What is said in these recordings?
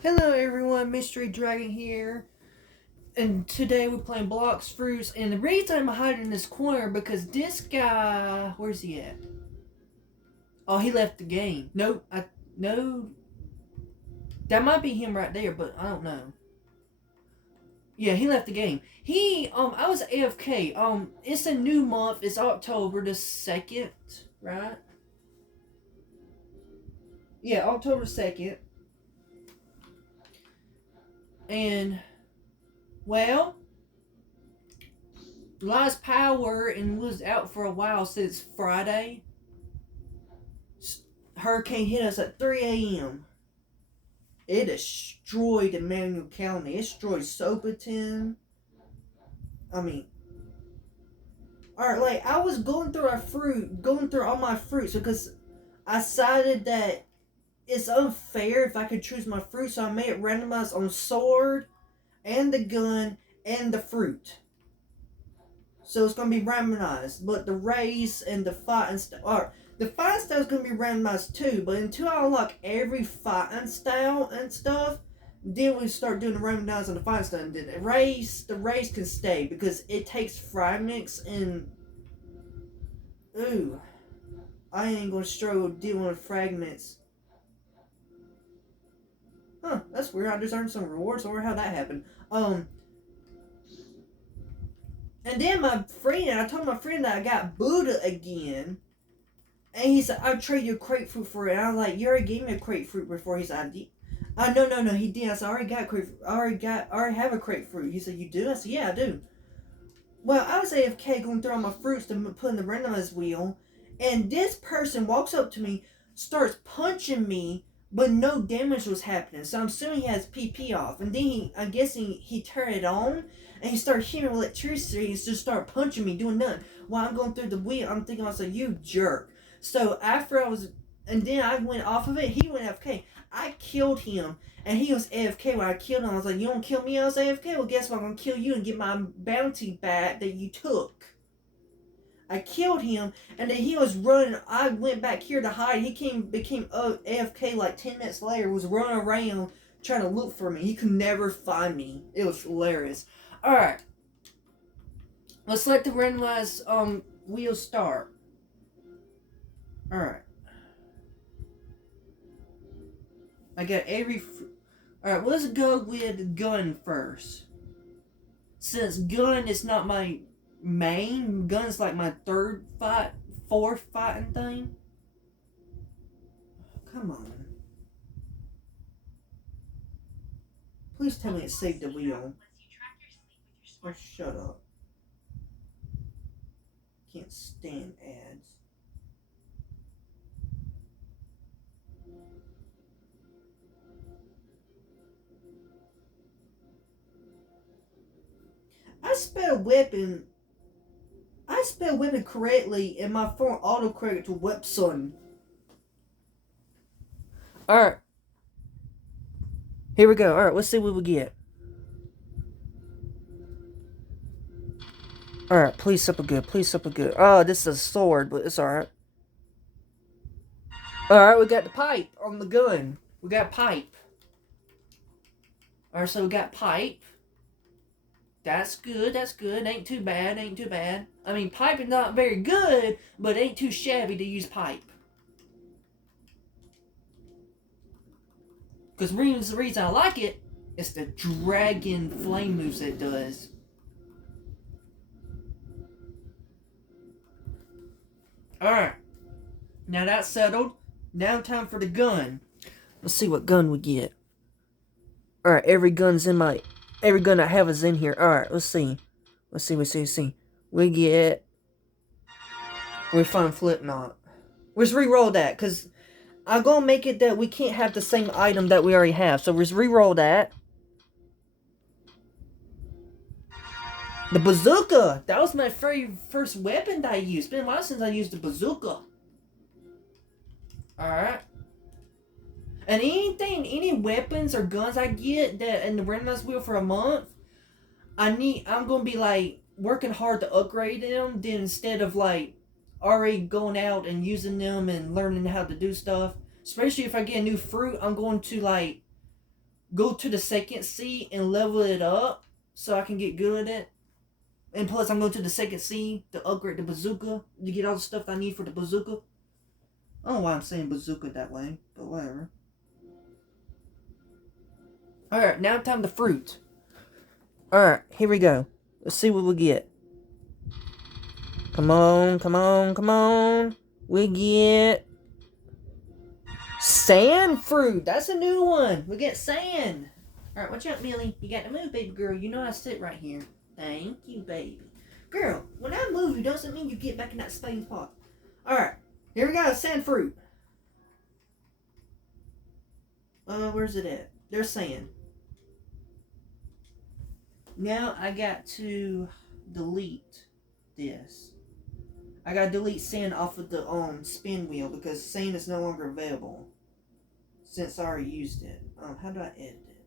Hello everyone, Mystery Dragon here, and today we're playing Blox Fruits, and the reason I'm hiding in this corner because this guy, where's he at? Oh, he left the game. No, that might be him right there, but I don't know. Yeah, he left the game. I was AFK. It's a new month. It's October the 2nd, right? Yeah, October 2nd, and well, lost power and was out for a while since Friday. Hurricane hit us at 3 a.m. It destroyed Emmanuel County. It destroyed Soperton. I mean, alright, like, I was going through all my fruits because I decided that it's unfair if I could choose my fruit, so I made it randomized on sword and the gun and the fruit. So it's gonna be randomized, but the race and the fight and stuff. Alright, the fight style is gonna be randomized too, but until I unlock every fighting style and stuff, then we start doing the randomized on the fighting style. And then the race can stay because it takes fragments and ooh, I ain't gonna struggle dealing with fragments. Huh, that's weird. I just earned some rewards. I wonder how that happened. And then I told my friend that I got Buddha again. And he said, I'll trade you a crate fruit for it. And I was like, you already gave me a crate fruit before. He said, no, he did. I said, I already got a crate fruit. I already have a crate fruit. He said, you do? I said, yeah, I do. Well, I was AFK going through all my fruits to put in the randomized wheel. And this person walks up to me, starts punching me, but no damage was happening. So I'm assuming he has PP off. And then he turned it on, and he started hitting electricity and just started punching me, doing nothing. While I'm going through the wheel, I'm thinking, I was like, you jerk. So and then I went off of it, he went AFK. I killed him, and he was AFK when I killed him. I was like, you don't kill me, I was AFK? Well, guess what? I'm going to kill you and get my bounty back that you took. I killed him, and then he was running. I went back here to hide. Became AFK like 10 minutes later. Was running around trying to look for me. He could never find me. It was hilarious. All right, let's let the randomized wheel start. All right, I got every. All right, let's go with gun first. Since gun is not my main, gun's like my fourth fighting thing. Come on. Please tell me it saved the wheel. Oh, shut up. Can't stand ads. I spelled weapon. I spelled weapon correctly, and my phone autocorrected to weapon. Alright. Here we go. Alright, let's see what we get. Alright, please something good. Please something good. Oh, this is a sword, but it's alright. Alright, we got the pipe on the gun. We got pipe. Alright, so we got pipe. That's good, that's good. Ain't too bad, ain't too bad. I mean, pipe is not very good, but it ain't too shabby to use pipe. Because the reason I like it is the dragon flame moves it does. Alright. Now that's settled. Now time for the gun. Let's see what gun we get. Alright, every gun I have is in here. Alright, let's see. Let's see. We get... We find flip knot. Let's re-roll that, because I'm going to make it that we can't have the same item that we already have. So let's re-roll that. The bazooka! That was my very first weapon that I used. It's been a while since I used the bazooka. Alright. And any weapons or guns I get that in the randomized wheel for a month, I'm gonna be like working hard to upgrade them. Then instead of like already going out and using them and learning how to do stuff, especially if I get a new fruit, I'm going to like go to the second sea and level it up so I can get good at it. And plus, I'm going to the second sea to upgrade the bazooka to get all the stuff I need for the bazooka. I don't know why I'm saying bazooka that way, but whatever. Alright, now time to fruit. Alright, here we go. Let's see what we get. Come on, come on, come on. We get sand fruit. That's a new one. We get sand. Alright, watch out, Millie. You got to move, baby girl. You know I sit right here. Thank you, baby. Girl, when I move, it doesn't mean you get back in that space pot. Alright, here we go. Sand fruit. Where's it at? There's sand. Now I got to delete this. I gotta delete sand off of the spin wheel because sand is no longer available since I already used it. How do I edit it?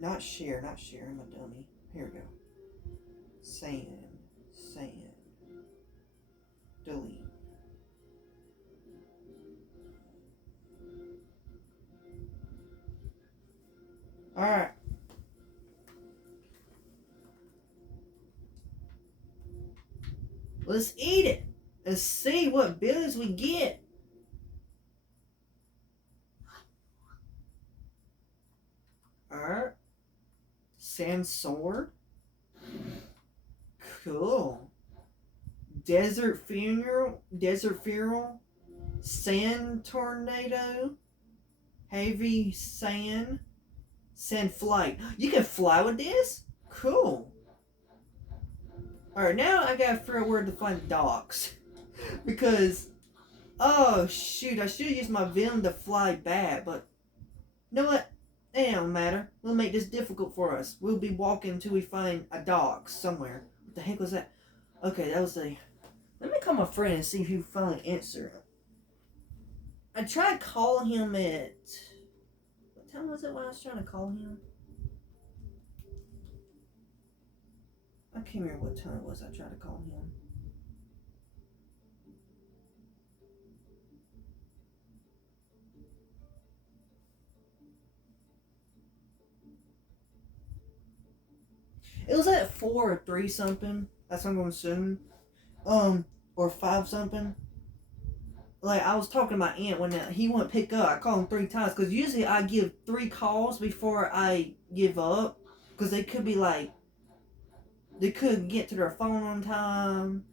Not share, I'm a dummy. Here we go. Sand, delete. Alright. Let's eat it. Let's see what abilities we get. Alright. Sand sword. Cool. Desert funeral. Sand tornado. Heavy sand. Sand flight. You can fly with this? Cool. Alright, now I gotta figure out where to find the docks. Because, oh shoot, I should have used my venom to fly back, but you know what? It don't matter. We'll make this difficult for us. We'll be walking until we find a dock somewhere. What the heck was that? Okay, that was a... Let me call my friend and see if he finally answered. I tried calling him at... What time was it when I was trying to call him? I can't remember what time it was I tried to call him. It was at 4 or 3 something. That's what I'm going to assume. Or 5 something. Like, I was talking to my aunt when he wouldn't pick up. I called him 3 times. Because usually I give 3 calls before I give up. Because they could be like... They couldn't get to their phone on time.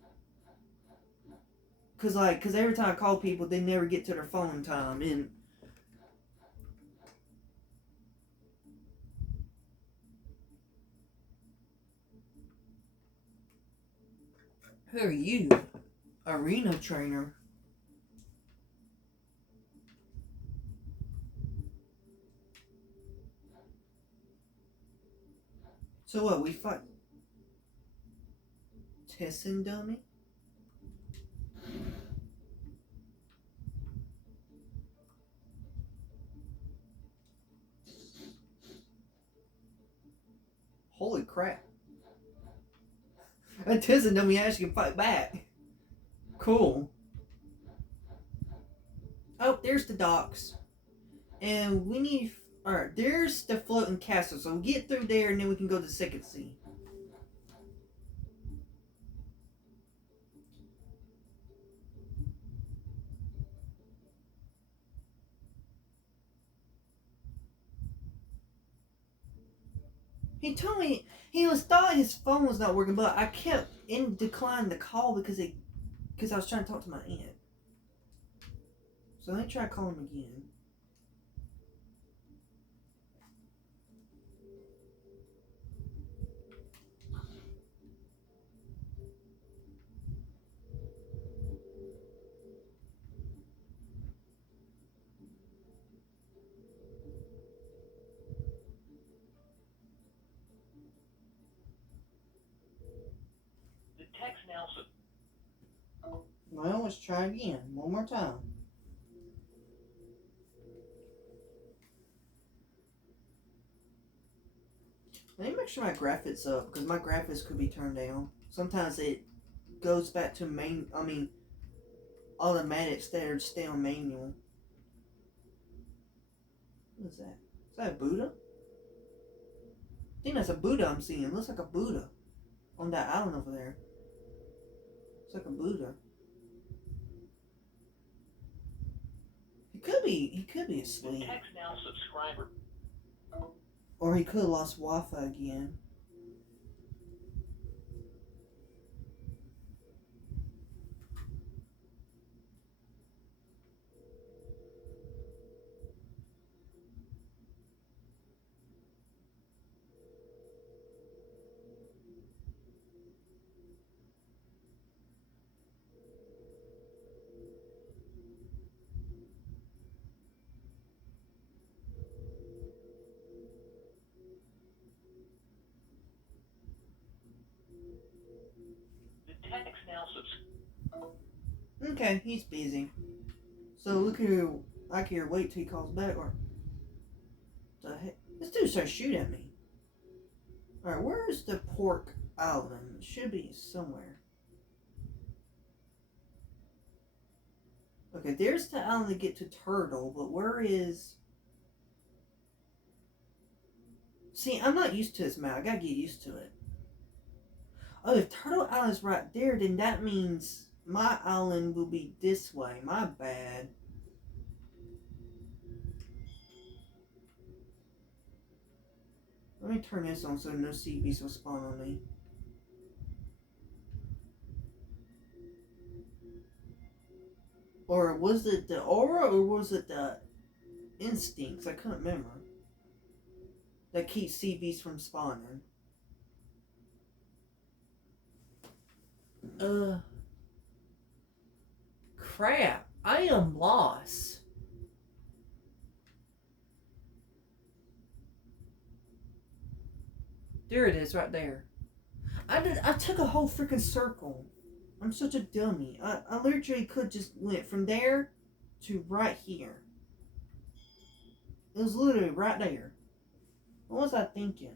Because every time I call people, they never get to their phone on time. And... Who are you? Arena trainer. So what, we fight? Tessin dummy? Holy crap. That Tessin dummy actually can fight back. Cool. Oh, there's the docks. And we need... Alright, there's the floating castle. So we get through there and then we can go to the second sea. He told me he thought his phone was not working, but I kept declining the call because I was trying to talk to my aunt. So let me try calling him again. Well, let's try again. One more time. Let me make sure my graphics up, because my graphics could be turned down. Sometimes it goes back to automatic instead of stay on manual. What is that? Is that a Buddha? I think that's a Buddha I'm seeing. It looks like a Buddha on that island over there. It's like a Buddha. He could be asleep. Text now subscriber. Or he could have lost Wi-Fi again. Text now subscriber. Okay, he's busy. So look here, I can here wait till he calls back, or the heck? This dude's trying to shoot at me. Alright, where is the Pork Island? It should be somewhere. Okay, there's the island to get to Turtle, but where is... See, I'm not used to this map. I gotta get used to it. Oh, if Turtle Island's right there, then that means my island will be this way. My bad. Let me turn this on so no CBs will spawn on me. Or was it the aura or was it the instincts? I couldn't remember. That keeps CBs from spawning. Crap. I am lost. There it is, right there. I took a whole freaking circle. I'm such a dummy. I literally could just went from there to right here. It was literally right there. What was I thinking?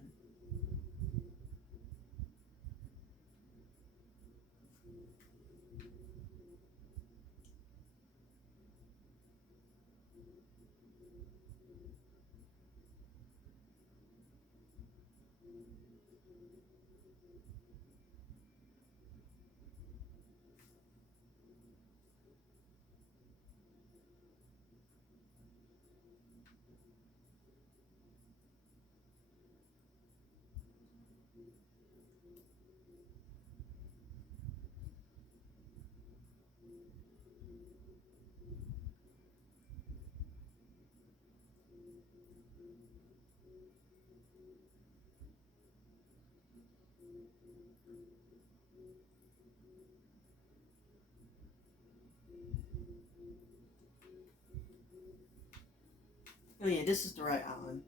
Oh yeah, this is the right island.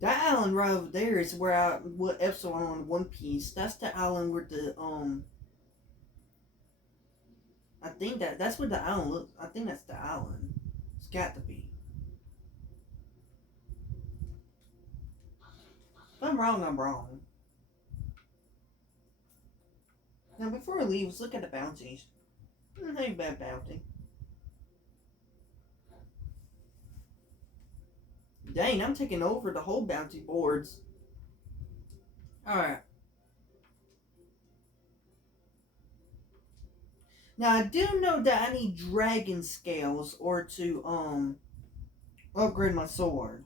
That island right over there is where what episode I'm on One Piece. That's the island where the I think that's what the island looks. I think that's the island. It's got to be. If I'm wrong, I'm wrong. Now before we leave, let's look at the bounties. Ain't bad bounty. Dang, I'm taking over the whole bounty boards. Alright. Now I do know that I need dragon scales or to upgrade my sword.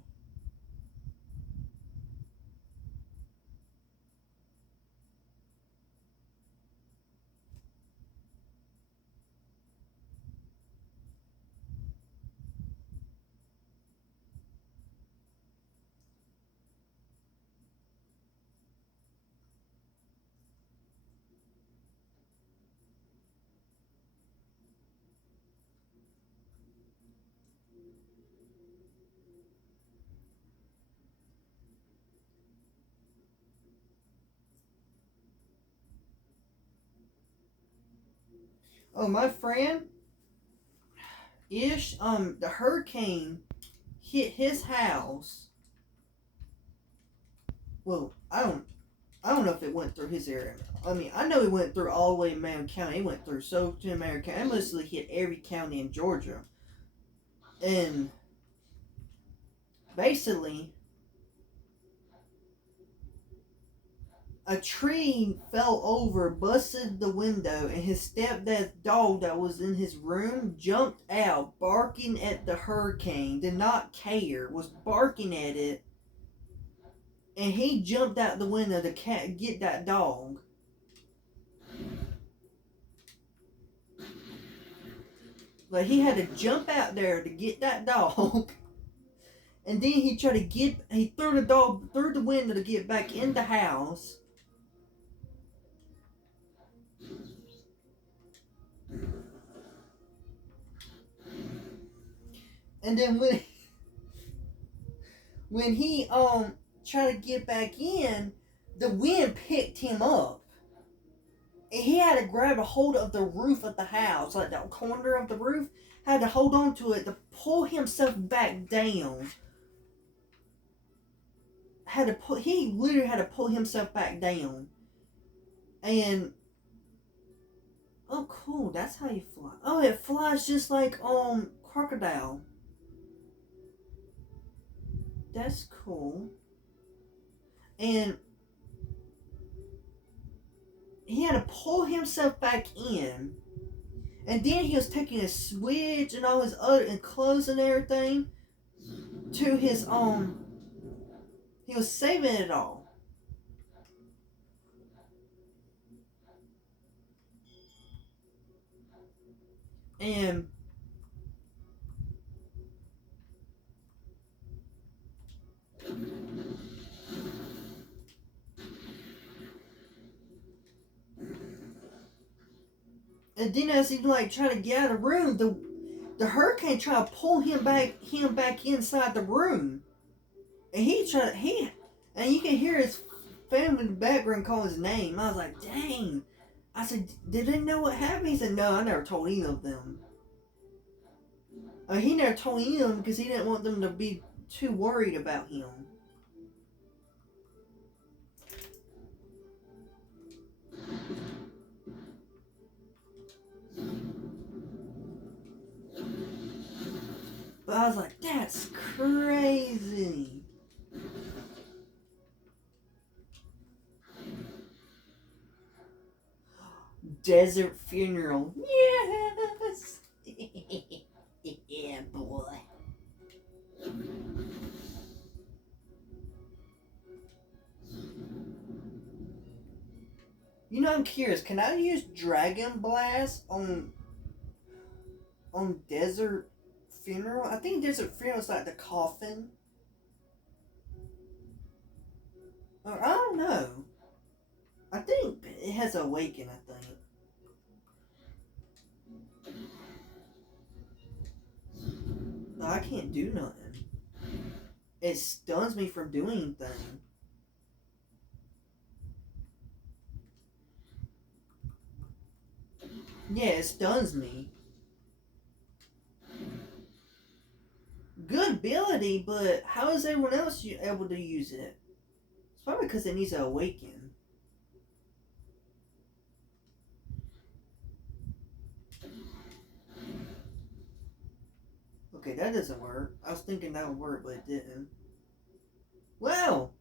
Oh, my friend Ish, the hurricane hit his house. Well, I don't know if it went through his area. I mean, I know it went through all the way in Marion County. It went through Soapton, Marion County. It mostly hit every county in Georgia. And basically, a tree fell over, busted the window, and his stepdad's dog that was in his room jumped out, barking at the hurricane, did not care, was barking at it, and he jumped out the window to get that dog. Like, he had to jump out there to get that dog. And then he threw the dog through the window to get back in the house. And then when he tried to get back in, the wind picked him up. And he had to grab a hold of the roof of the house, like the corner of the roof, had to hold on to it to pull himself back down. He literally had to pull himself back down. And oh cool, that's how you fly. Oh, it flies just like crocodile. That's cool. And he had to pull himself back in. And then he was taking his switch and all his other and clothes and everything to his he was saving it all. And then as he like trying to get out of the room, the hurricane tried to pull him back inside the room. And and you can hear his family in the background call his name. I was like, dang. I said, did they know what happened? He said, no, I never told any of them. He never told any of them because he didn't want them to be too worried about him. But I was like, that's crazy. Desert funeral. Yes. Yeah, boy. You know, I'm curious. Can I use Dragon Blast on Desert Funeral? I think Desert Funeral is like the coffin. Or I don't know. I think it has Awaken, I think. No, I can't do nothing. It stuns me from doing anything. Yeah, it stuns me. Good ability, but how is everyone else able to use it? It's probably because it needs to awaken. Okay, that doesn't work. I was thinking that would work, but it didn't. Well.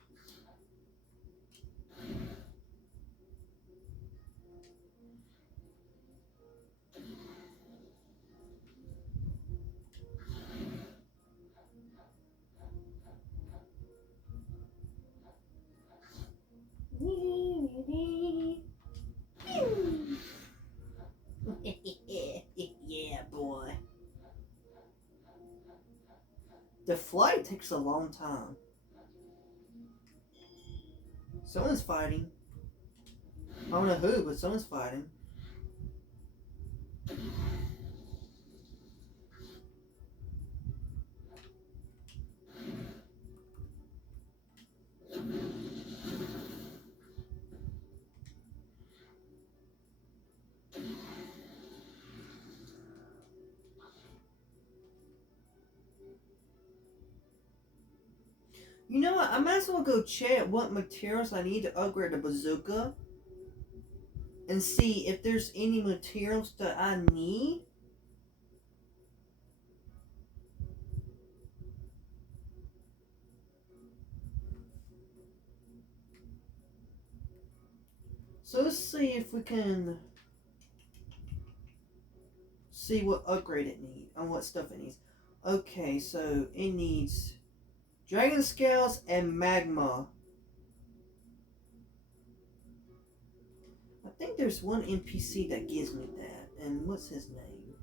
Yeah, boy. The flight takes a long time. Someone's fighting. I don't know who, but someone's fighting. You know what? I might as well go check what materials I need to upgrade the bazooka. And see if there's any materials that I need. So let's see if we can see what upgrade it needs and what stuff it needs. Okay, so it needs dragon scales and magma. I think there's one NPC that gives me that, and what's his name?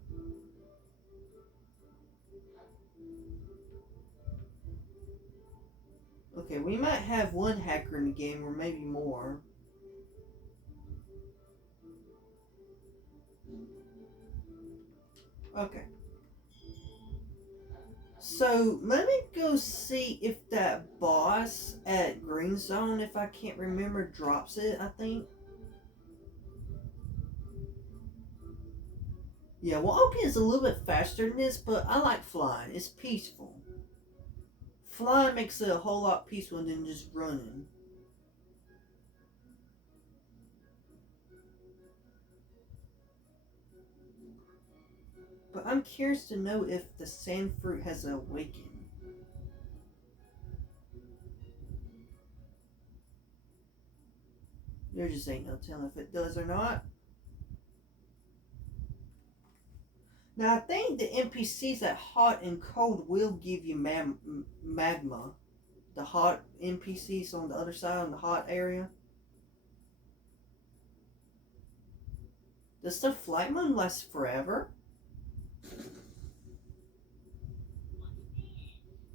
Okay, we might have one hacker in the game, or maybe more. Okay. So, let me go see if that boss at Green Zone, if I can't remember, drops it, I think. Yeah, walking is a little bit faster than this, but I like flying. It's peaceful. Flying makes it a whole lot peaceful than just running. But I'm curious to know if the sand fruit has awakened. There just ain't no telling if it does or not. Now I think the NPCs at hot and cold will give you magma. The hot NPCs on the other side, on the hot area. Does the flight mode last forever?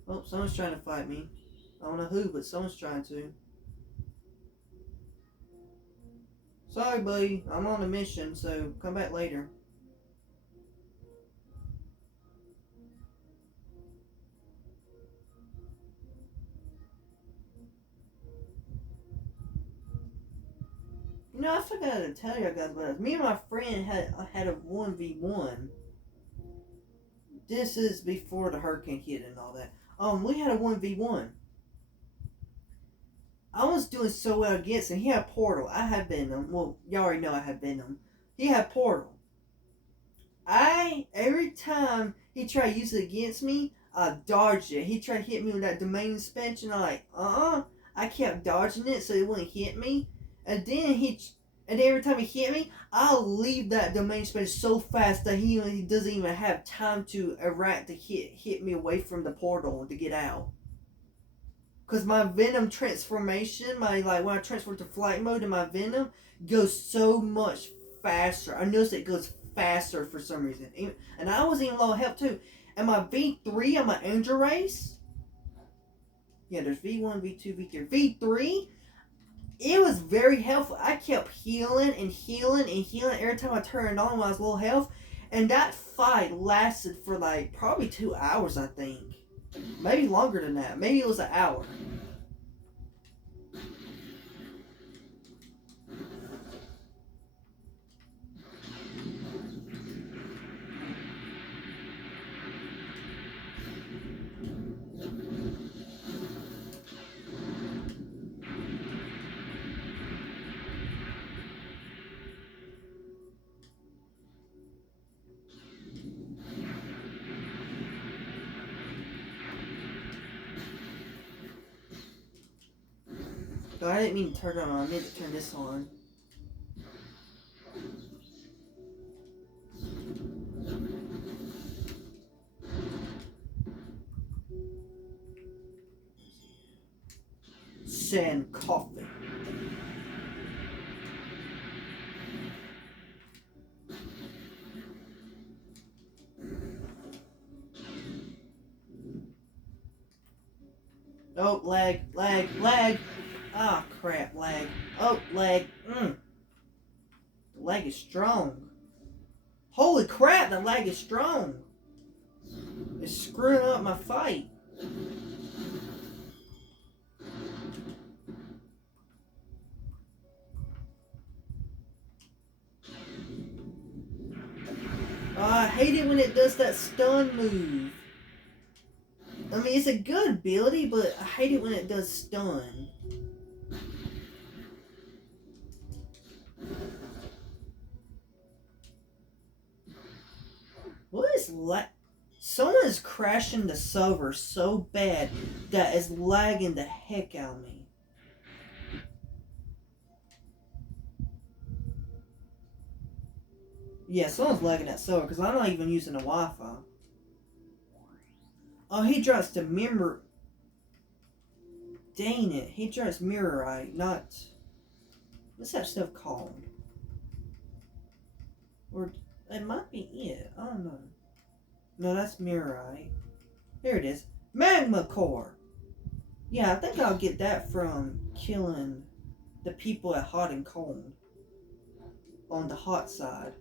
Oh, someone's trying to fight me. I don't know who, but someone's trying to. Sorry, buddy. I'm on a mission, so come back later. You know, I forgot to tell you guys about this. Me and my friend had a 1v1. This is before the hurricane hit and all that. We had a 1v1. I was doing so well against him. He had Portal. I had Venom. Well, y'all already know I had Venom. He had Portal. Every time he tried to use it against me, I dodged it. He tried to hit me with that domain suspension. I'm like, I kept dodging it so it wouldn't hit me. And then every time he hit me, I'll leave that domain suspension so fast that he doesn't even have time to erect to hit me away from the portal to get out. Cause my Venom transformation, when I transfer to flight mode, and my Venom goes so much faster. I noticed it goes faster for some reason, and I was even low health too. And my V3 on my Angel race, yeah, there's V1, V2, V3, V3. It was very helpful. I kept healing and healing and healing every time I turned on when I was low health, and that fight lasted for like probably 2 hours, I think. Maybe longer than that. Maybe it was an hour. Oh, I didn't mean to turn it on. I meant to turn this on. Sand coffin. Oh, lag, lag, lag. Ah, crap, lag. Oh, lag. The lag is strong. Holy crap, the lag is strong. It's screwing up my fight. I hate it when it does that stun move. I mean, it's a good ability, but I hate it when it does stun. What is Someone is crashing the server so bad that is lagging the heck out of me. Yeah, someone's lagging that server because I'm not even using the Wi-Fi. Oh, he drops the mirror. Dang it, he drops mirrorite, not. What's that stuff called? Or it might be it. I don't know. No, that's mirrorite. Here it is. Magma core. Yeah, I think I'll get that from killing the people at hot and cold. On the hot side.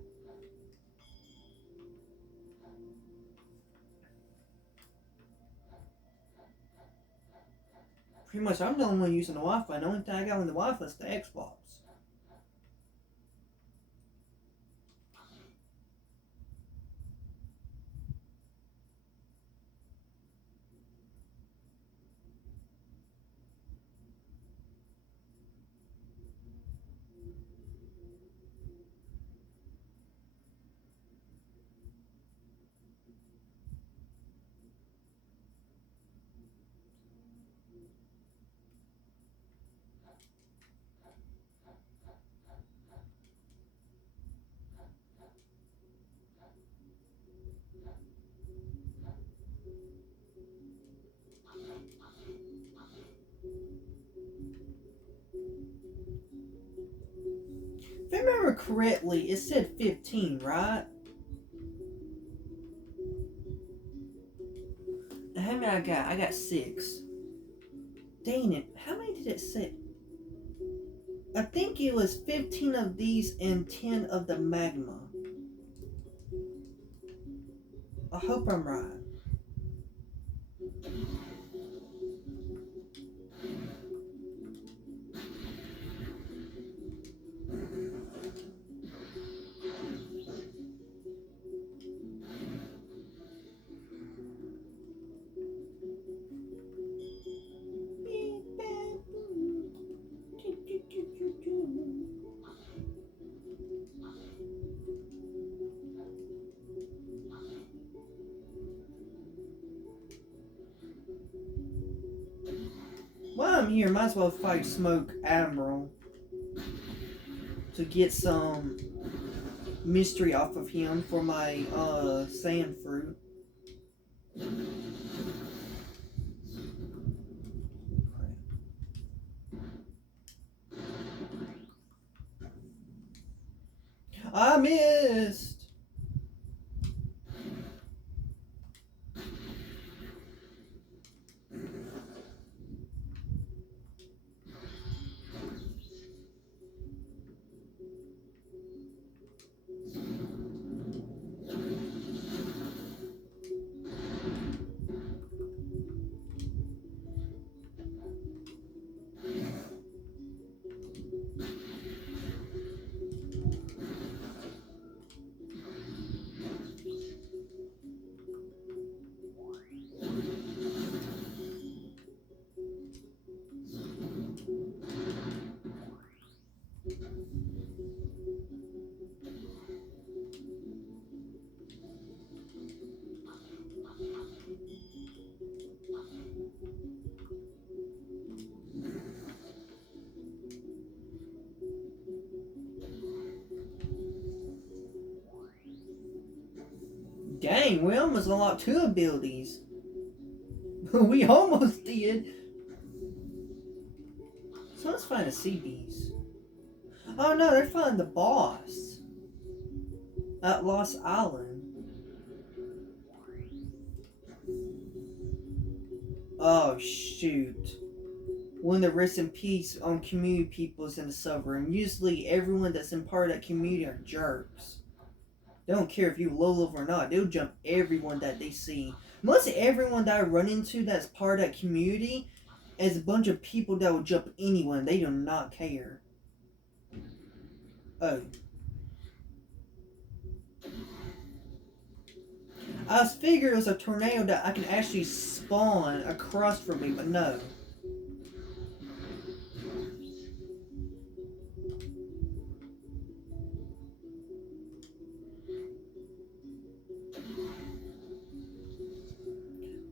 Pretty much, I'm the only one using the Wi-Fi. The only thing I got on the Wi-Fi is the Xbox. If I remember correctly, it said 15, right? How many I got? I got 6. Dang it. How many did it say? I think it was 15 of these and 10 of the magma. I hope I'm right. While I'm here, might as well fight Smoke Admiral to get some mystery off of him for my sand fruit. I missed. Dang, we almost unlocked 2 abilities. We almost did. So let's find a sea beast. Oh no, they're finding the boss at Lost Island. Oh shoot. When the rest in peace on community peoples in the suburb. Usually everyone that's in part of that community are jerks. They don't care if you low level or not. They'll jump everyone that they see. Mostly everyone that I run into that's part of that community is a bunch of people that will jump anyone. They do not care. Oh. I was figuring it was a tornado that I can actually spawn across from me, but no.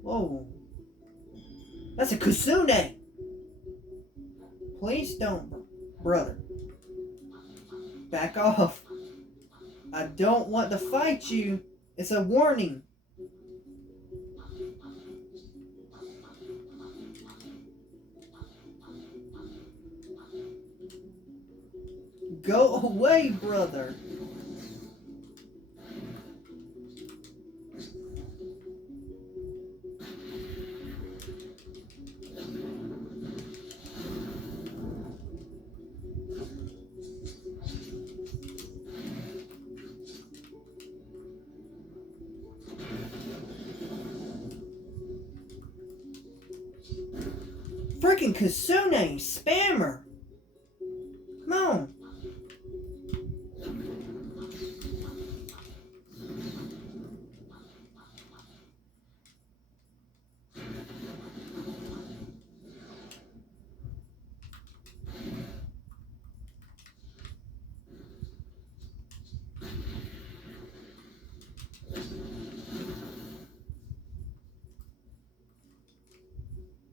Whoa. That's a Kusune! Please don't, brother. Back off. I don't want to fight you. It's a warning. Go away, brother. Freaking Kasune, spammer. Come on.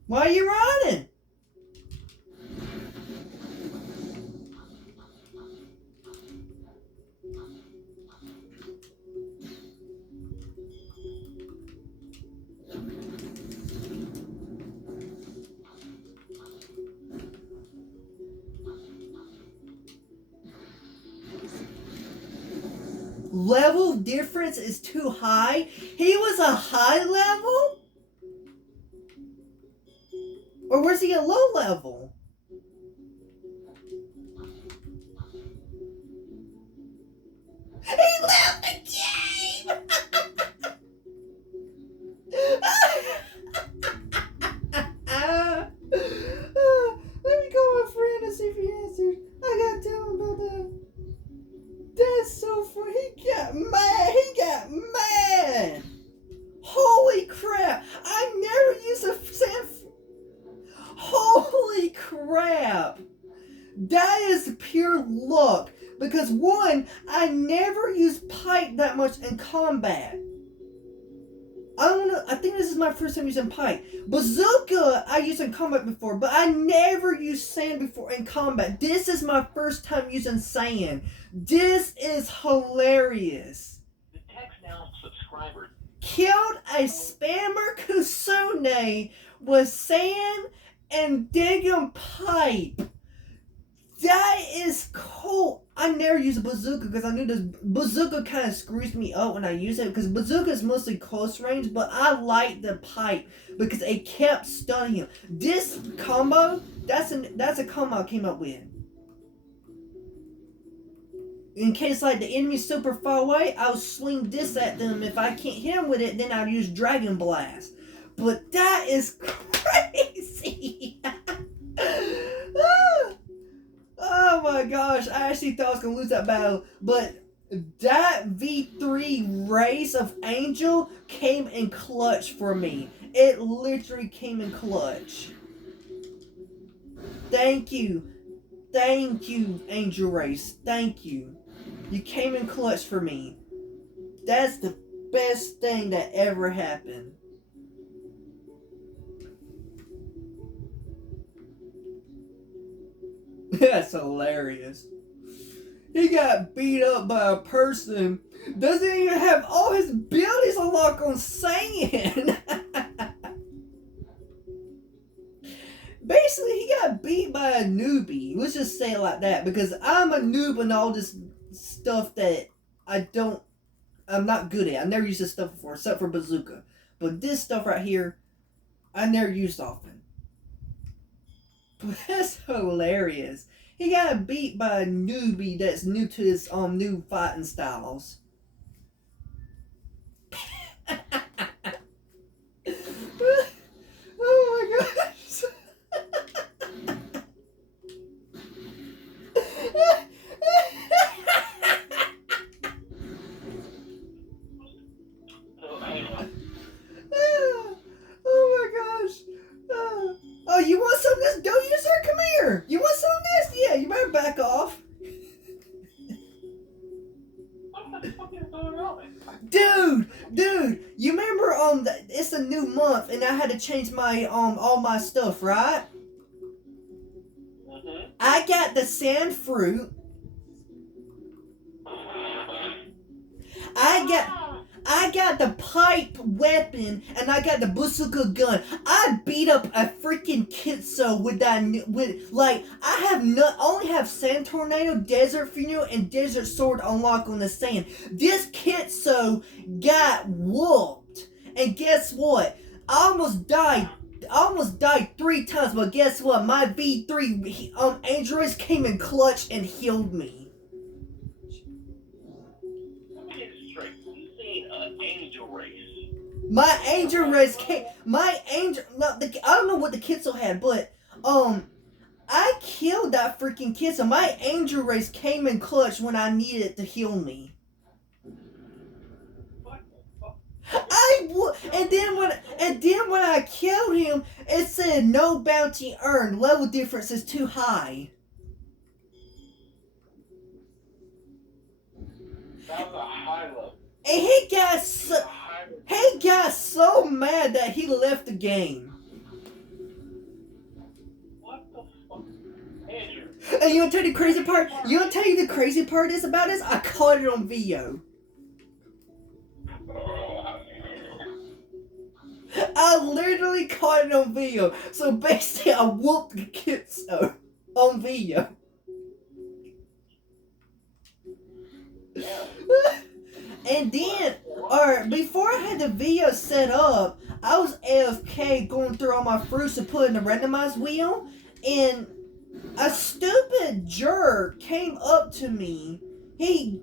Why are you running? Level difference is too high? He was a high level? Or was he a low level? He left the game! Let me call my friend and see if he answers. I gotta tell him about that. That's so funny. He got mad. He got mad. Holy crap. I never used a sand. Holy crap. That is pure luck. Because one, I never used pipe that much in combat. I don't know. I think this is my first time using pipe. Bazooka I used in combat before, but I never used sand before in combat. This is my first time using sand. This is hilarious. The text now subscriber. Killed a spammer Kusune with sand and digging pipe. That is cool. I never use a bazooka because I knew this bazooka kind of screws me up when I use it because bazooka is mostly close range, but I like the pipe because it kept stunning him. This combo, that's a combo I came up with. In case like the enemy's super far away, I'll sling this at them. If I can't hit them with it, then I'll use Dragon Blast. But that is crazy. Oh my gosh, I actually thought I was going to lose that battle, but that V3 race of Angel came in clutch for me. It literally came in clutch. Thank you. Thank you, Angel Race. Thank you. You came in clutch for me. That's the best thing that ever happened. That's hilarious. He got beat up by a person. Doesn't even have all his abilities unlocked on sand. Basically, he got beat by a newbie. Let's just say it like that. Because I'm a noob in all this stuff that I'm not good at. I never used this stuff before, except for bazooka. But this stuff right here, I never used often. That's hilarious. He got beat by a newbie that's new to his new fighting styles. Oh my gosh. Oh my gosh. Oh, you want some of this dough user? Come here. You want some of this? Yeah, you better back off. What the fuck is going on? Dude, you remember it's a new month and I had to change my all my stuff, right? Mm-hmm. I got the sand fruit I got the pipe weapon and I got the bazooka gun. I beat up a freaking Kitso with that. I have only have Sand Tornado, Desert Funeral, and Desert Sword unlocked on the sand. This Kitso got whooped, and guess what? I almost died 3 times, but guess what? My V3 Angel Race came in clutch and healed me. Let me get this straight. You seen an angel race? My Angel Race came. I don't know what the Kitso had, but I killed that freaking Kitso. My Angel Race came in clutch when I needed it to heal me. What the fuck? And then when I killed him, it said no bounty earned. Level difference is too high. That was a high level. And he got so mad that he left the game. What the fuck? Andrew. And you wanna tell you the crazy part? You wanna tell you the crazy part is about this? I caught it on video. I literally caught it on video. So basically, I whooped the Kitso on video. Yeah. And then, before I had the video set up, I was AFK going through all my fruits to put in the randomized wheel, and a stupid jerk came up to me. He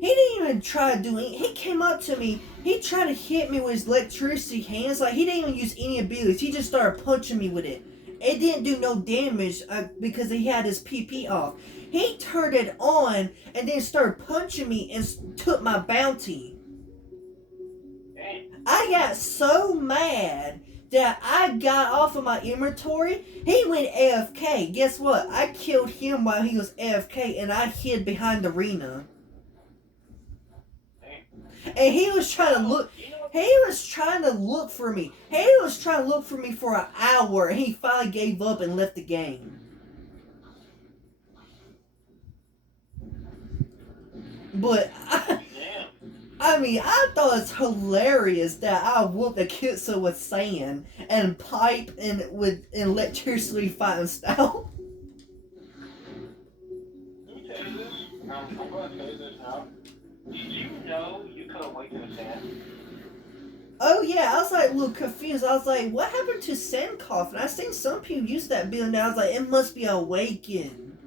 didn't even try to do anything. He came up to me. He tried to hit me with his electricity hands. Like, he didn't even use any abilities. He just started punching me with it. It didn't do no damage because he had his PP off. He turned it on and then started punching me and took my bounty. I got so mad that I got off of my inventory. He went AFK. Guess what? I killed him while he was AFK and I hid behind the arena. And he was trying to look. He was trying to look for me. He was trying to look for me for an hour, and he finally gave up and left the game. But I thought it's hilarious that I whooped a Kitso with sand and pipe and with electricity fighting style. Let me tell you this. I'm going to tell you this now. Did you know you could awaken the sand? Oh yeah, I was like a little confused. I was like, what happened to Sand Coffin? I seen some people use that build and I was like, it must be awakened.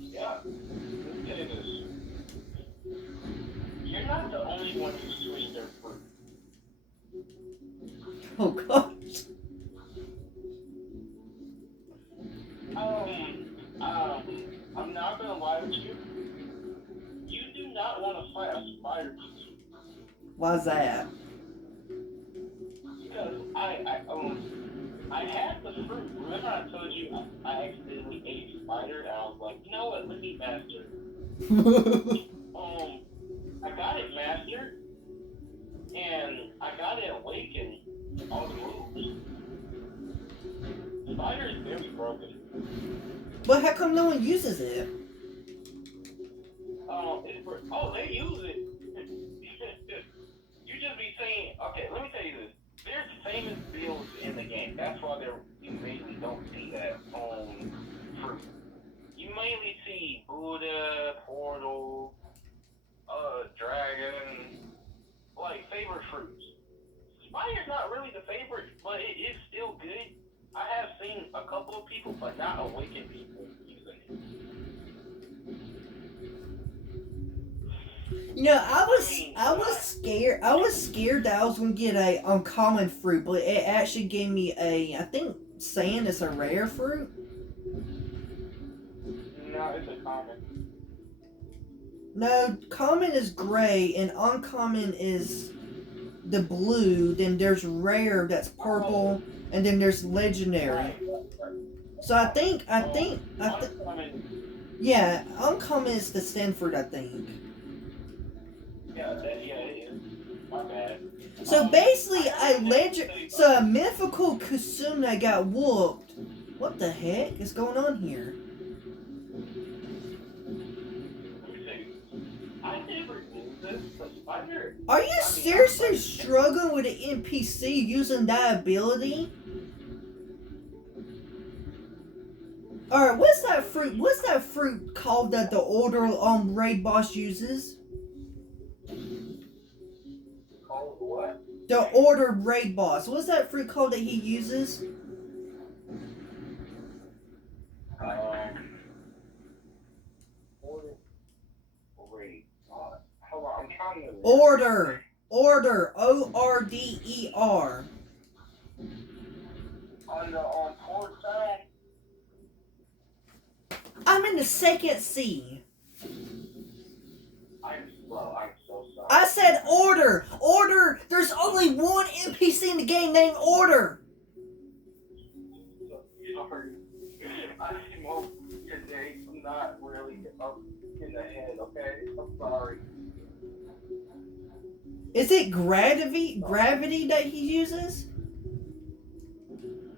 Yeah. Let me tell you this. You're not the only one who switched their fruit. Oh gosh. I'm not gonna lie with you. You do not want to fight a spider. Why's that? Because I had the fruit. Remember I told you I accidentally ate a spider and I was like, you know what, let me master it. I got it mastered and I got it awakened, all the moves. The spider is very broken. But how come no one uses it? They use it. You just be saying, okay, let me tell you this. There's famous builds in the game. That's why you mainly don't see that on fruit. You mainly see Buddha, Portal, Dragon, like favorite fruits. Spider's not really the favorite, but it is still good. I have seen a couple of people, but not awakened people using it. You know, I was scared. I was scared that I was gonna get a uncommon fruit, but it actually gave me I think sand is a rare fruit. No, it's a common. No, common is gray and uncommon is the blue. Then there's rare that's purple, and then there's legendary. So I think yeah, uncommon is the Stanford, I think. Yeah, it is. My bad. So basically, a mythical Kusuna got whooped. What the heck is going on here? Let me see. I never Are you seriously struggling with an NPC using that ability? Alright, what's that fruit? What's that fruit called that the order raid boss uses? Called what? The order raid boss. What's that fruit called that he uses? Order. Wait. Hold on, I'm trying to. Order. Order. ORDER. On port side. I'm in the second C. I'm slow. I'm so sorry. I said order. Order. There's only one NPC in the game named Order. Sorry. I smoked today. I'm not really up in the head, okay? I'm sorry. Is it gravity that he uses?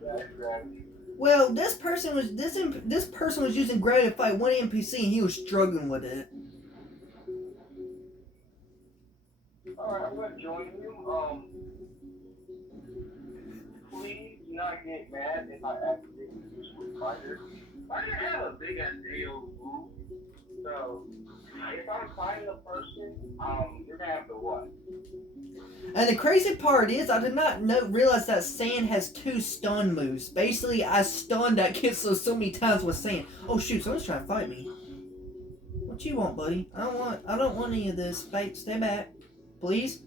Yeah, it's gravity. Well, this person was using gravity to fight one NPC and he was struggling with it. Alright, I'm gonna join you. Please do not get mad if I accidentally use with Fighter. Fighter have a big ass AOV, so if I'm fighting a person, you're gonna have to what? And the crazy part is, I did not realize that Sand has 2 stun moves. Basically, I stunned that kid so many times with Sand. Oh shoot, someone's trying to fight me. What you want, buddy? I don't want any of this. Stay back. Please,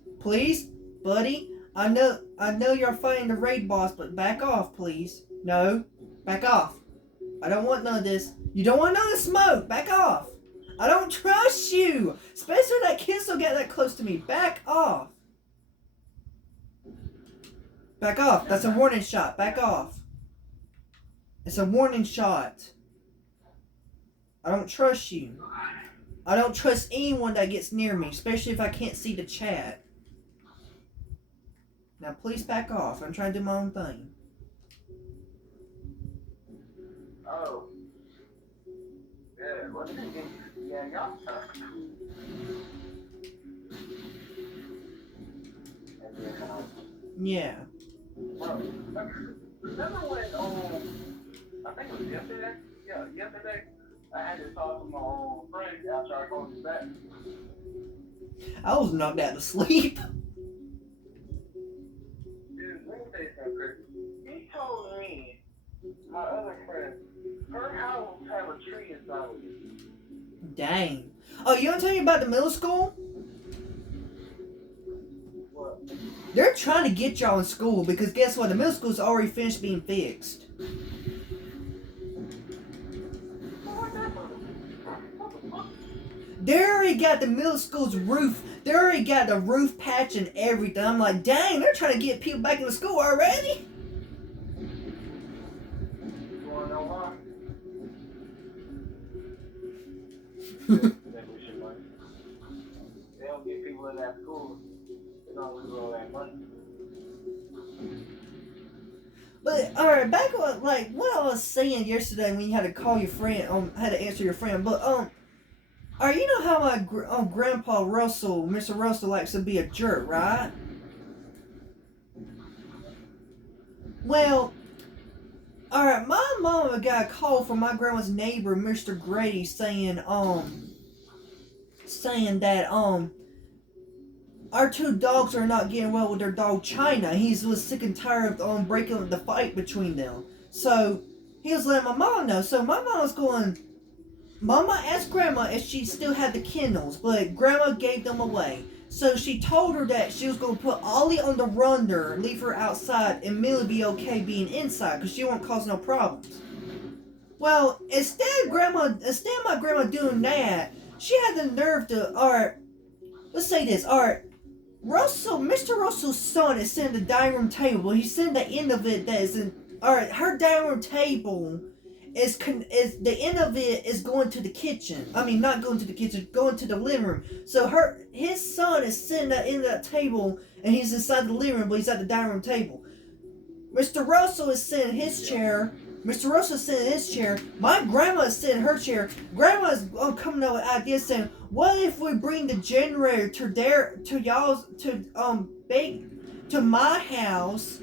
buddy. I know you're fighting the raid boss, but back off, please. No, back off. I don't want none of this. You don't want none of the smoke. Back off. I don't trust you. Especially when that kid still get that close to me. Back off. Back off. That's a warning shot. Back off. It's a warning shot. I don't trust you. I don't trust anyone that gets near me, especially if I can't see the chat. Now please back off. I'm trying to do my own thing. Oh. Yeah, what did you yeah, y'all tough. And then, Yeah. well, remember when, I think it was yesterday? Yeah, yesterday, I had to talk to my old friend after I called you back. I was knocked out to sleep. Dude, let me say something crazy. He told me, my other friend, her house have a tree inside of it. Dang. Oh, you want to tell me about the middle school? What? They're trying to get y'all in school because guess what? The middle school's already finished being fixed. They already got the middle school's roof. They already got the roof patch and everything. I'm like, dang, they're trying to get people back into school already? You wanna know why? That we should learn. They don't get people in that school. They don't lose all that money. But alright, back on like what I was saying yesterday when you had to call your friend, had to answer your friend. But alright, you know how my grandpa Russell, Mr. Russell, likes to be a jerk, right? Well, alright, my mama got a call from my grandma's neighbor, Mr. Grady, saying that our 2 dogs are not getting well with their dog China. He was sick and tired of breaking the fight between them. So he was letting my mom know. So my mom was going. Mama asked Grandma if she still had the kennels, but Grandma gave them away. So she told her that she was going to put Ollie on the runner, leave her outside, and Millie be okay being inside because she won't cause no problems. Well, instead of my grandma doing that, she had the nerve to, alright, let's say this, alright, Mr. Russell's son is sitting at the dining room table. He's sitting at the end of it that is in, alright, her dining room table is the end of it is going to the kitchen. I mean, not going to the kitchen, going to the living room. So his son is sitting at the end of that table, and he's inside the living room, but he's at the dining room table. Mr. Russell is sitting in his chair. Mr. Russell's sitting in his chair. My grandma's sitting in her chair. Grandma's coming up with ideas saying, "What if we bring the generator to my house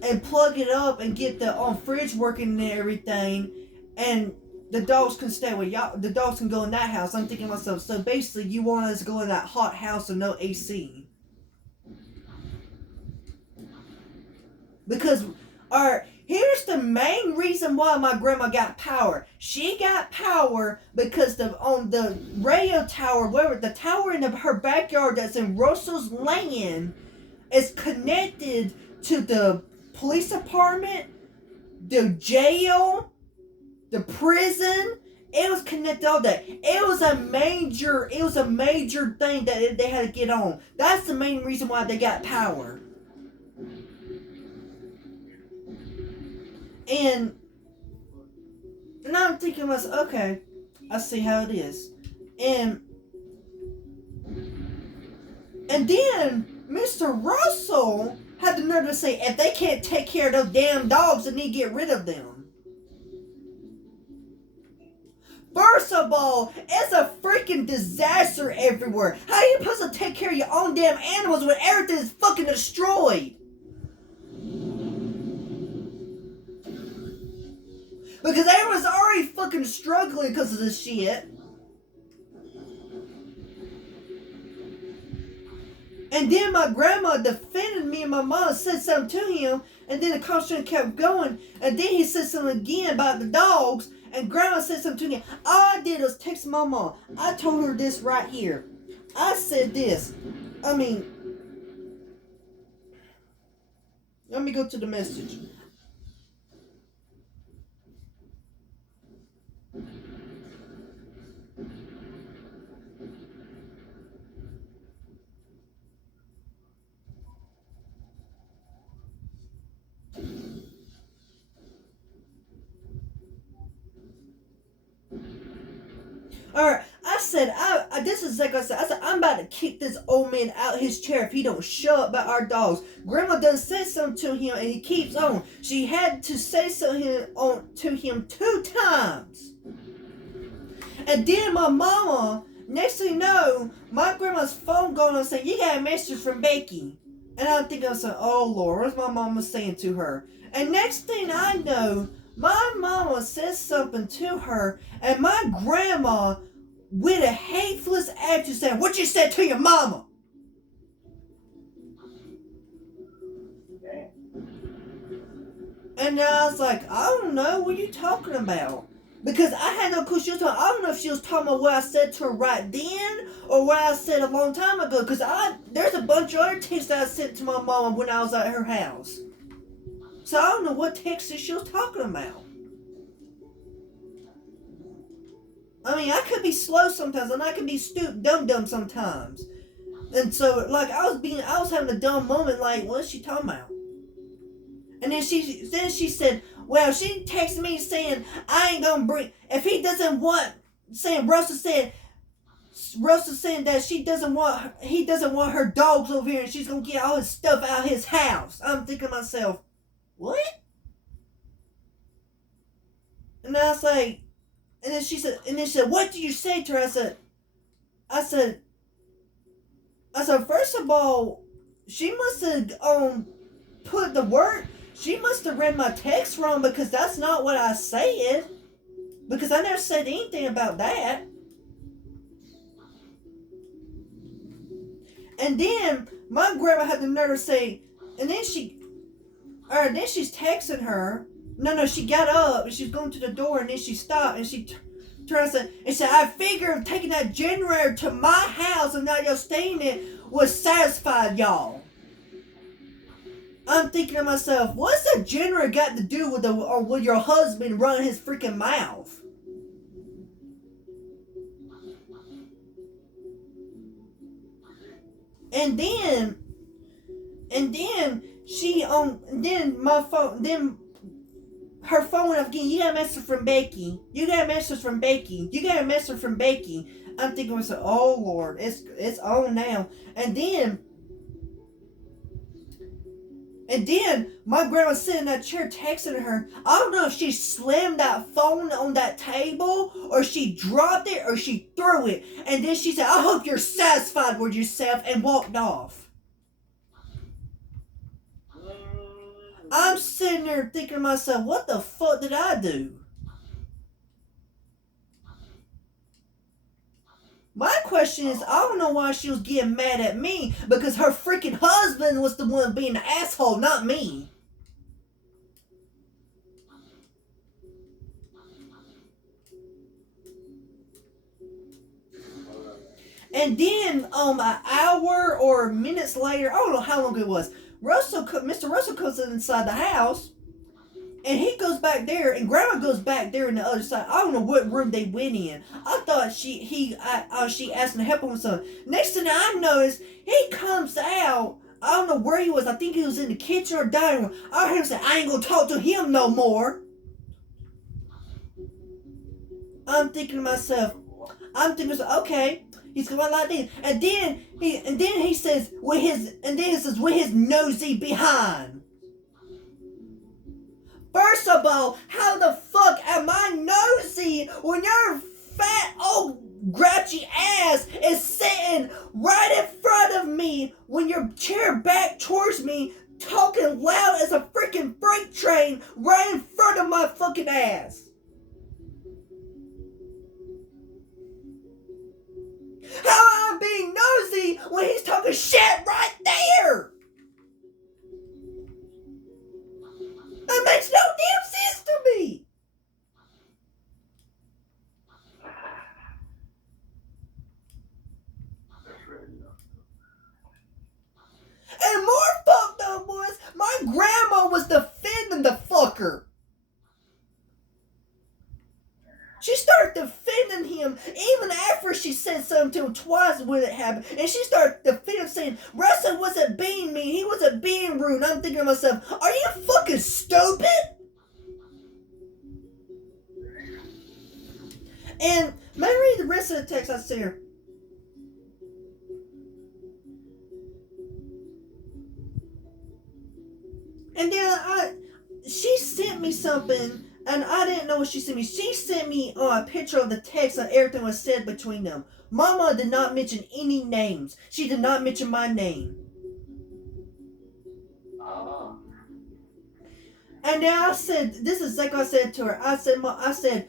and plug it up and get the fridge working and everything, and the dogs can stay with y'all. The dogs can go in that house." I'm thinking to myself, so basically, you want us to go in that hot house with no AC. Because, here's the main reason why my grandma got power. She got power because on the radio tower, where the tower in her backyard that's in Russell's land, is connected to the police department, the jail, the prison. It was connected all that. It was a major thing that they had to get on. That's the main reason why they got power. And now I'm thinking to myself, okay, I see how it is. And then Mr. Russell had the nerve to say, if they can't take care of those damn dogs, they need to get rid of them. First of all, it's a freaking disaster everywhere. How are you supposed to take care of your own damn animals when everything is fucking destroyed? Because everyone's already fucking struggling because of this shit. And then my grandma defended me and my mom said something to him. And then the conversation kept going. And then he said something again about the dogs. And grandma said something to him. All I did was text my mom. I told her this right here. I said this. Let me go to the message. Alright, I said, this is like I said, I'm about to kick this old man out his chair if he don't shut up about our dogs. Grandma done said something to him and he keeps on. She had to say something to him 2 times. And then my mama, next thing you know, my grandma's phone going on saying, you got a message from Becky. And I'm thinking, I said, oh Lord, what's my mama saying to her? And next thing I know, my mama says something to her, and my grandma, with a hateful attitude, saying, what you said to your mama? And I was like, I don't know, what are you talking about? Because I had no clue she was talking. I don't know if she was talking about what I said to her right then, or what I said a long time ago, because there's a bunch of other texts that I sent to my mama when I was at her house. So I don't know what Texas she was talking about. I mean, I could be slow sometimes, and I could be dumb sometimes. And so, like, I was having a dumb moment, like, what's she talking about? And then she said, well, she texted me saying, I ain't gonna bring, if he doesn't want, Russell said that he doesn't want her dogs over here, and she's gonna get all his stuff out of his house. I'm thinking to myself, what? And I was like, and then she said, what did you say to her? I said, first of all, she must have put the word, she must have read my text wrong, because that's not what I said. Because I never said anything about that. And then my grandma had the nerve to say, and then she's texting her. No, she got up and she's going to the door, and then she stopped and she turned and said, I figured taking that generator to my house and not y'all staying in it would satisfy y'all. I'm thinking to myself, what's the generator got to do with your husband running his freaking mouth? And then her phone went off again. You got a message from Becky. I'm thinking to myself, oh Lord, it's on now. And then And then my grandma sitting in that chair texting her. I don't know if she slammed that phone on that table or she dropped it or she threw it. And then she said, I hope you're satisfied with yourself, and walked off. I'm sitting there thinking to myself, what the fuck did I do? My question is, I don't know why she was getting mad at me, because her freaking husband was the one being the asshole, not me. And then, an hour or minutes later, I don't know how long it was, Mr. Russell comes inside the house, and he goes back there, and Grandma goes back there in the other side. I don't know what room they went in. I thought she asked him to help him with something. Next thing I noticed, he comes out. I don't know where he was. I think he was in the kitchen or dining room. I heard him say, I ain't gonna talk to him no more. I'm thinking to myself, okay. He's going like this, and then he says with his nosy behind. First of all, how the fuck am I nosy when your fat old grouchy ass is sitting right in front of me when your chair back towards me, talking loud as a freaking freight train right in front of my fucking ass? How am I being nosy when he's talking shit right there? That makes no damn sense to me. And more fucked up was, my grandma was defending the fucker. She started defending him even after she said something to him twice when it happened. And she started defending him, saying, Russell wasn't being mean. He wasn't being rude. I'm thinking to myself, are you fucking stupid? And let me read the rest of the text I sent her. And then she sent me something, and I didn't know what she sent me. She sent me a picture of the text and everything was said between them. Mama did not mention any names. She did not mention my name. And then I said, this is like I said to her. I texted Mom. I said,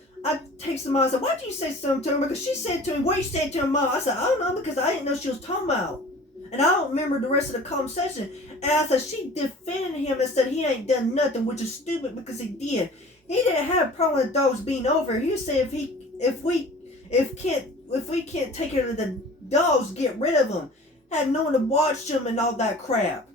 why'd you say something to her? Because she said to me, what you said to her, Mom? I said, I don't know, because I didn't know she was talking about. And I don't remember the rest of the conversation. And I said, she defended him and said he ain't done nothing, which is stupid because he did. He didn't have a problem with dogs being over. He was saying if we can't take care of the dogs, get rid of them. Have no one to watch them and all that crap.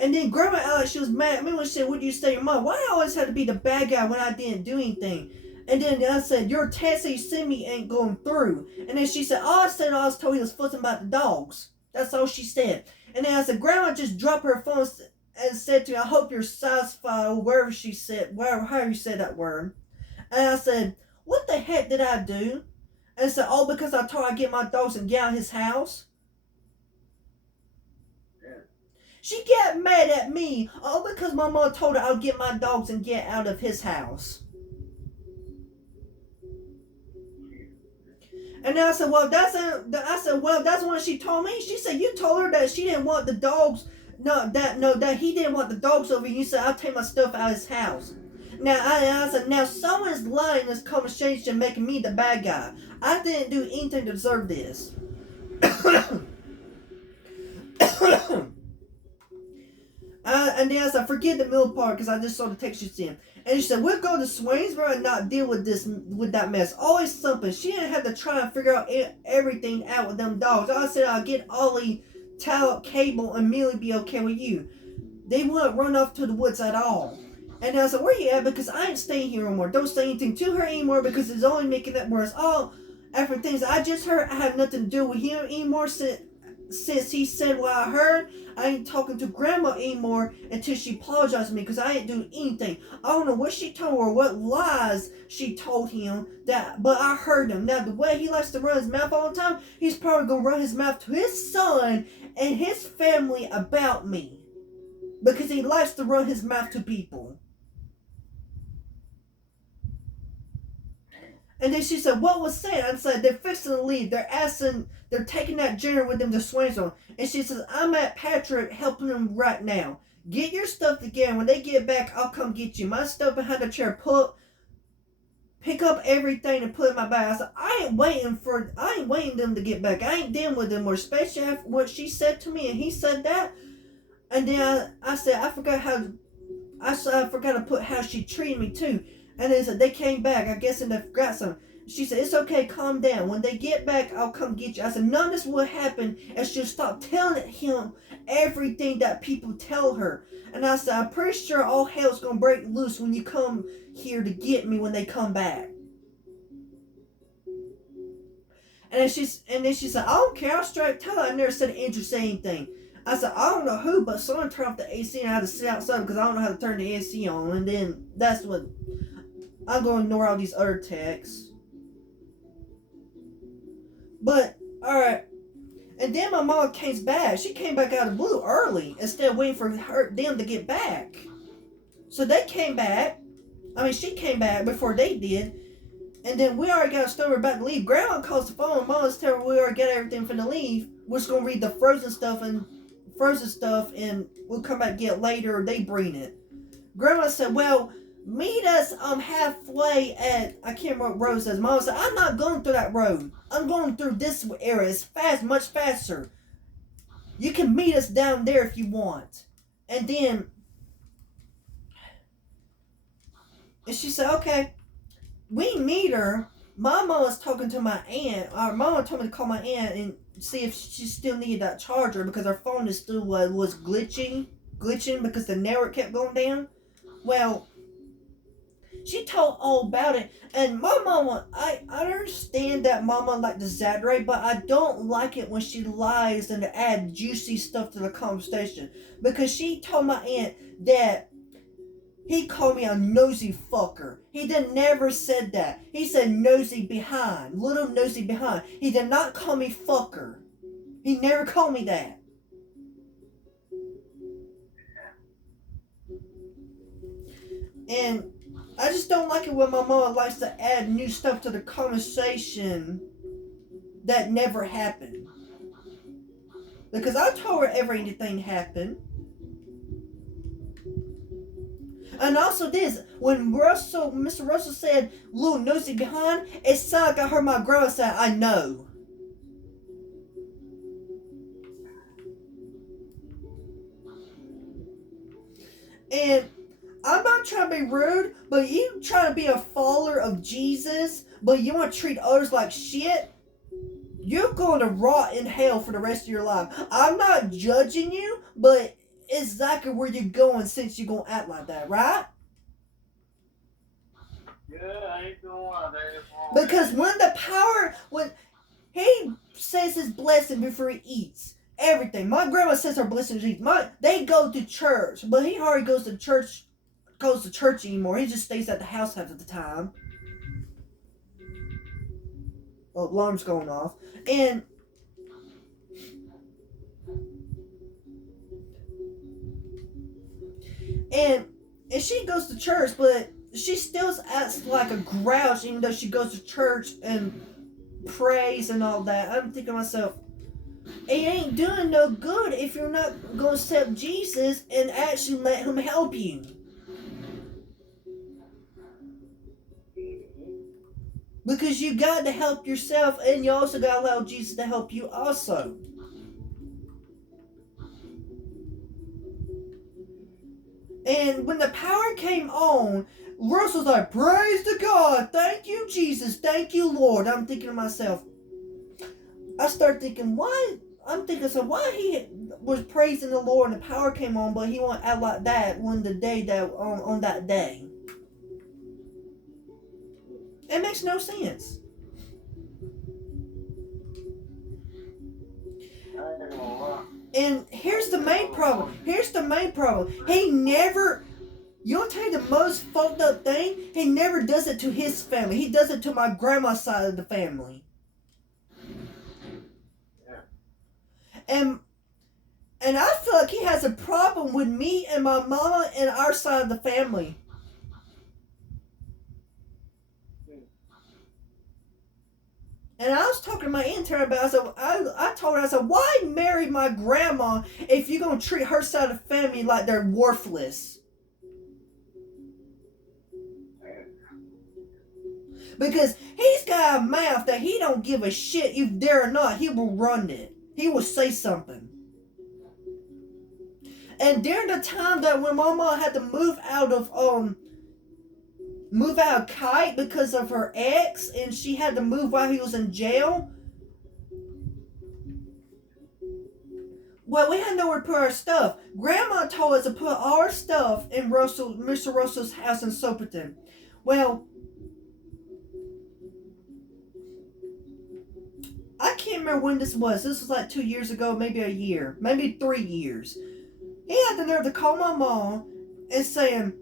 And then Grandma Alex, she was mad at me when she said, what do you say to your mom? Why I always had to be the bad guy when I didn't do anything? And then I said, your text that you sent me ain't going through. And then she said, all I said, I was told he was fussing about the dogs. That's all she said. And then I said, Grandma just dropped her phone and said to me, I hope you're satisfied, or wherever she said, however you said that word. And I said, what the heck did I do? And I said, oh, because I told her I'd get my dogs and get out of his house. Yeah. She got mad at me, all because my mom told her I'd get my dogs and get out of his house. And then I said, well, that's what she told me. She said, you told her that she didn't want the dogs, that he didn't want the dogs over. You said, I'll take my stuff out of his house. Now, I said, now someone's lying in this conversation, making me the bad guy. I didn't do anything to deserve this. And then I said, forget the middle part, because I just saw the text you sent. And she said, we'll go to Swainsboro and not deal with that mess. Always something. She didn't have to try and figure out everything out with them dogs. I said, I'll get Ollie, towel, cable, and Millie be okay with you. They wouldn't run off to the woods at all. And I said, where you at? Because I ain't staying here anymore. Don't say anything to her anymore, because it's only making it worse. Oh, after things I just heard, I have nothing to do with him anymore since he said what I heard. I ain't talking to Grandma anymore until she apologized to me, because I ain't doing anything. I don't know what she told her, what lies she told him, but I heard him. Now, the way he likes to run his mouth all the time, he's probably going to run his mouth to his son and his family about me. because he likes to run his mouth to people. And then she said, what was said? I said, they're fixing to leave. They're taking that janitor with them to Swansea. And she says, I'm at Patrick helping them right now. Get your stuff together. When they get back, I'll come get you. My stuff behind the chair. Pick up everything and put it in my bag. I said, I ain't waiting them to get back. I ain't dealing with them, or especially after what she said to me, and he said that. And then I said, I forgot to put how she treated me too. And they said they came back, I guess, and they forgot something. She said, it's okay, calm down. When they get back, I'll come get you. I said, none of this will happen if she'll stop telling him everything that people tell her. And I said, I'm pretty sure all hell's gonna break loose when you come here to get me when they come back. And then she said, I don't care, I'll straight tell her I never said Andrew say anything. I said, I don't know who, but someone turned off the AC and I had to sit outside because I don't know how to turn the AC on. And then that's what, I'm going to ignore all these other texts. But, alright. And then my mom came back. She came back out of the blue early instead of waiting for them to get back. So they came back. She came back before they did. And then we already got a story about to leave. Grandma calls the phone. Mama's telling her we already got everything for the leave. We're just going to read the frozen stuff and we'll come back and get it later, or they bring it. Grandma said, well, meet us halfway at, I can't remember what road says. Mama said, I'm not going through that road. I'm going through this area. It's fast, much faster. You can meet us down there if you want. And then, and she said, okay. We meet her. My mom was talking to my aunt. Our mama told me to call my aunt and see if she still needed that charger because her phone is still was glitching because the network kept going down. Well, she told all about it, and my mama, I understand that mama like to exaggerate, but I don't like it when she lies and add juicy stuff to the conversation, because she told my aunt that he called me a nosy fucker. He never said that. He said nosy behind, little nosy behind. He did not call me fucker. He never called me that. And I just don't like it when my mama likes to add new stuff to the conversation that never happened. Because I told her everything happened. And also this, when Mr. Russell said, little nosy behind, it sounded like I heard my grandma say, I know. And I'm not trying to be rude, but you trying to be a follower of Jesus, but you want to treat others like shit, you're going to rot in hell for the rest of your life. I'm not judging you, but it's exactly where you're going since you're going to act like that, right? Yeah, I ain't gonna lie, because when he says his blessing before he eats, everything. My grandma says her blessing before he eats. They go to church, but he hardly goes to church anymore. He just stays at the house half of the time. Oh, alarm's going off. And she goes to church, but she still acts like a grouch, even though she goes to church and prays and all that. I'm thinking to myself, it ain't doing no good if you're not going to accept Jesus and actually let him help you. Because you got to help yourself, and you also got to allow Jesus to help you also. And when the power came on, Russell's like, praise to God, thank you Jesus, thank you Lord. I'm thinking to myself, I start thinking, why he was praising the Lord and the power came on, but he won't act like that on the day on that day. It makes no sense. And here's the main problem. He never, you want to tell you the most fucked up thing? He never does it to his family. He does it to my grandma's side of the family. Yeah. And I feel like he has a problem with me and my mama and our side of the family. And I was talking to my intern about it. I told her, I said, why marry my grandma if you're going to treat her side of the family like they're worthless? Because he's got a mouth that he don't give a shit you dare or not. He will run it. He will say something. And during the time that when my mom had to move out of Kite because of her ex, and she had to move while he was in jail. Well, we had nowhere to put our stuff. Grandma told us to put our stuff in Mr. Russell's house in Soperton. Well, I can't remember when this was. This was like 2 years ago, maybe a year, maybe 3 years. He had the nerve to call my mom and saying,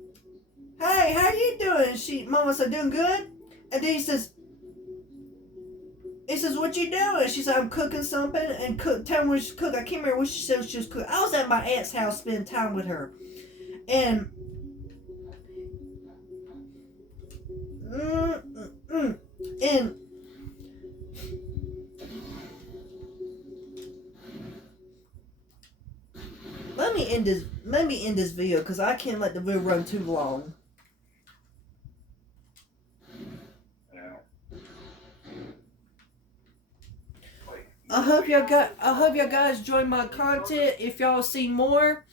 "Hey, how you doing?" Mama said, "Doing good." And then he says, "What you doing?" She said, "I'm cooking something." And tell me what she cooked. I can't remember what she said she was cooking. I was at my aunt's house spending time with her. And and let me end this video because I can't let the video run too long. I hope y'all guys enjoy my content. If y'all see more,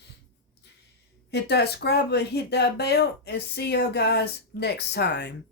hit that subscribe and hit that bell, and see y'all guys next time.